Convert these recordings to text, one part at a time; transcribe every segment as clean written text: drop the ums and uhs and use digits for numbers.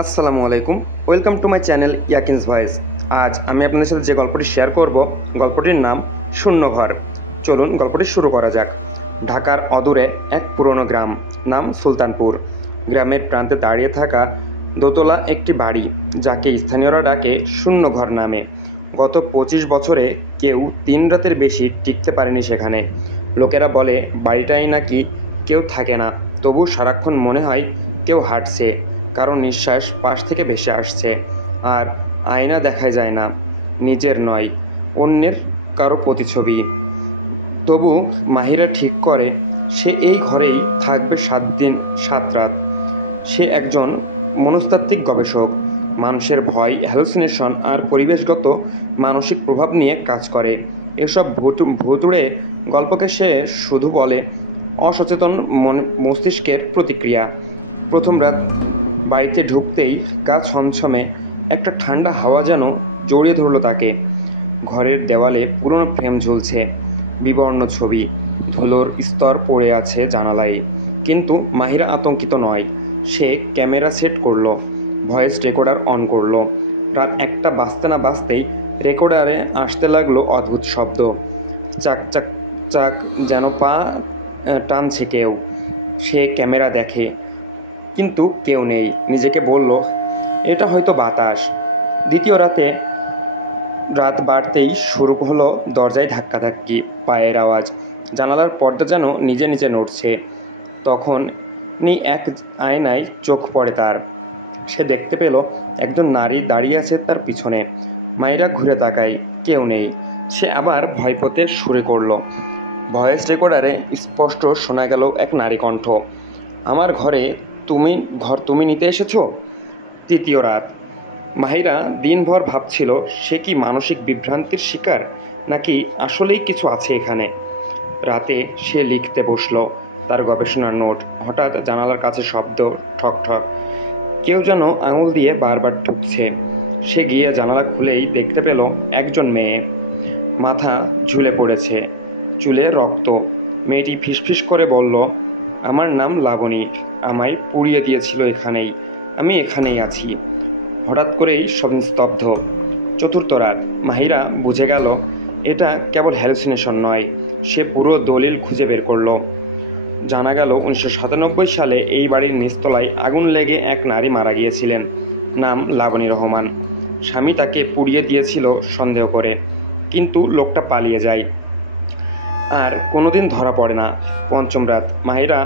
আসসালামু আলাইকুম, welcome to my channel Yakin's voice. আজ আমি আপনাদের সাথে যে গল্পটি শেয়ার করব, গল্পটির নাম শূন্য ঘর। চলুন গল্পটি শুরু করা যাক। ঢাকার অদূরে এক পুরনো গ্রাম, নাম সুলতানপুর। গ্রামের প্রান্তে দাঁড়িয়ে থাকা দোতলা একটি বাড়ি, যাকে স্থানীয়রা ডাকে শূন্য ঘর নামে। গত 25 বছরে কেউ 3 রাতের বেশি টিকতে পারেনি সেখানে। লোকেরা বলে বাড়িটাই নাকি কেউ থাকে না, তবু সারাক্ষণ মনে হয় কেউ হাঁটছে, কারো নিঃশ্বাস পাশ থেকে ভেসে আসছে। আর আয়না দেখা যায় না, নিজের নয়, অন্যের কারো প্রতিছবি। তবু মাহিরা ঠিক করে সে এই ঘরেই থাকবে 7 দিন 7 রাত। সে একজন মনস্তাত্ত্বিক গবেষক, মানুষের ভয়, হ্যালুসিনেশন আর পরিবেশগত মানসিক প্রভাব নিয়ে কাজ করে। এসব ভুতুড়ে গল্পকে সে শুধু বলে অসচেতন মস্তিষ্কের প্রতিক্রিয়া। প্রথম রাত বাড়িতে ঢুকতেই গা ছমছমে একটা ঠান্ডা হাওয়া যেন জড়িয়ে ধরল তাকে। ঘরের দেওয়ালে পুরনো ফ্রেম ঝুলছে, বিবর্ণ ছবি, ধুলোর স্তর পড়ে আছে জানালায়। কিন্তু মাহিরা আতঙ্কিত নয়। সে ক্যামেরা সেট করলো, ভয়েস রেকর্ডার অন করলো। রাত 1টা বাজতে না বাজতেই রেকর্ডারে আসতে লাগলো অদ্ভুত শব্দ। চাক চাক চাক, যেন পা টানছে কেউ। সে ক্যামেরা দেখে, কিন্তু কেউ নেই। নিজেকে বলল এটা হয়তো বাতাস। দ্বিতীয় রাত বাড়তেই শুরু হলো দরজায় ধাক্কাধাক্কি, পায়ের আওয়াজ, জানালার পর্দা যেন নিজে নিজে নড়ছে। তখনই এক আয়নায় চোখ পড়ে তার। সে দেখতে পেল একজন নারী দাঁড়িয়ে আছে তার পিছনে। মায়েরা ঘুরে তাকায়, কেউ নেই। সে আবার ভয় পেতে শুরু করলো। ভয়েস রেকর্ডারে স্পষ্ট শোনা গেল এক নারী কণ্ঠ, আমার ঘর তুমি নিতে এসেছো। তৃতীয় রাত। মাহিরা দিনভর ভাবছিল সে কি মানসিক বিভ্রান্তির শিকার, নাকি আসলেই কিছু আছে এখানে। রাতে সে লিখতে বসলো তার গবেষণার নোট। হঠাৎ জানালার কাছে শব্দ, ঠক ঠক। কেউ যেন আঙুল দিয়ে বারবার ঠুকছে। সে গিয়ে জানালা খুলেই দেখতে পেল একজন মেয়ে, মাথা ঝুলে পড়েছে, চুলে রক্ত। মেয়েটি ফিসফিস করে বলল, আমার নাম লাবণী, আমায় পুড়িয়ে দিয়েছিল এখানেই, আমি এখানেই আছি। হঠাৎ করেই সব স্তব্ধ। চতুর্থ রাত। মাহিরা বুঝে গেল এটা কেবল হ্যালুসিনেশন নয়। সে পুরো দলিল খুঁজে বের করলো। জানা গেল 1997 সালে এই বাড়ির নিচতলায় আগুন লেগে এক নারী মারা গিয়েছিলেন, নাম লাবণী রহমান। স্বামী তাকে পুড়িয়ে দিয়েছিল সন্দেহ করে, কিন্তু লোকটা পালিয়ে যায়, আর কোনোদিন ধরা পড়ে না। পঞ্চম রাত। মাহিরা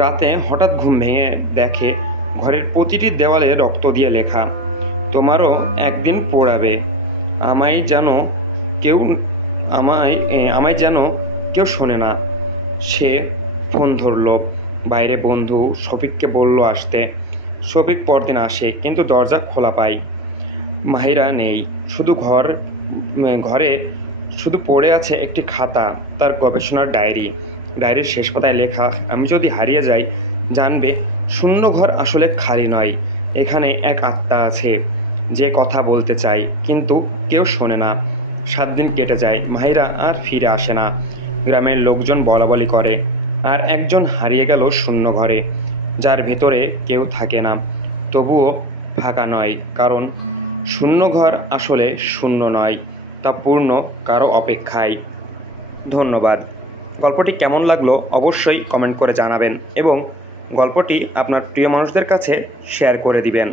রাতে হঠাৎ ঘুম ভেঙে দেখে ঘরের প্রতিটি দেওয়ালে রক্ত দিয়ে লেখা, তোমারও একদিন পোড়াবে। আমায় যেন কেউ আমায় যেন কেউ শোনে না। সে ফোন ধরল। বাইরে বন্ধু শফিককে বলল আসতে। শফিক পরদিন আসে, কিন্তু দরজা খোলা পায়। মাহিরা নেই। ঘরে শুধু পড়ে আছে একটি খাতা, তার গবেষণার ডায়েরির শেষ পাতায় লেখা, আমি যদি হারিয়ে যাই জানবে শূন্য ঘর আসলে খালি নয়, এখানে এক আত্মা আছে যে কথা বলতে চায়, কিন্তু কেউ শোনে না। 7 দিন কেটে যায়, মাহিরা আর ফিরে আসে না। গ্রামের লোকজন বলাবলি করে, আর একজন হারিয়ে গেল শূন্য ঘরে, যার ভেতরে কেউ থাকে না, তবুও ফাঁকা নয়, কারণ শূন্য ঘর আসলে শূন্য নয়, তা পূর্ণ কারো অপেক্ষায়। ধন্যবাদ। গল্পটি কেমন লাগলো অবশ্যই কমেন্ট করে জানাবেন, এবং গল্পটি আপনার প্রিয় মানুষদের কাছে শেয়ার করে দিবেন।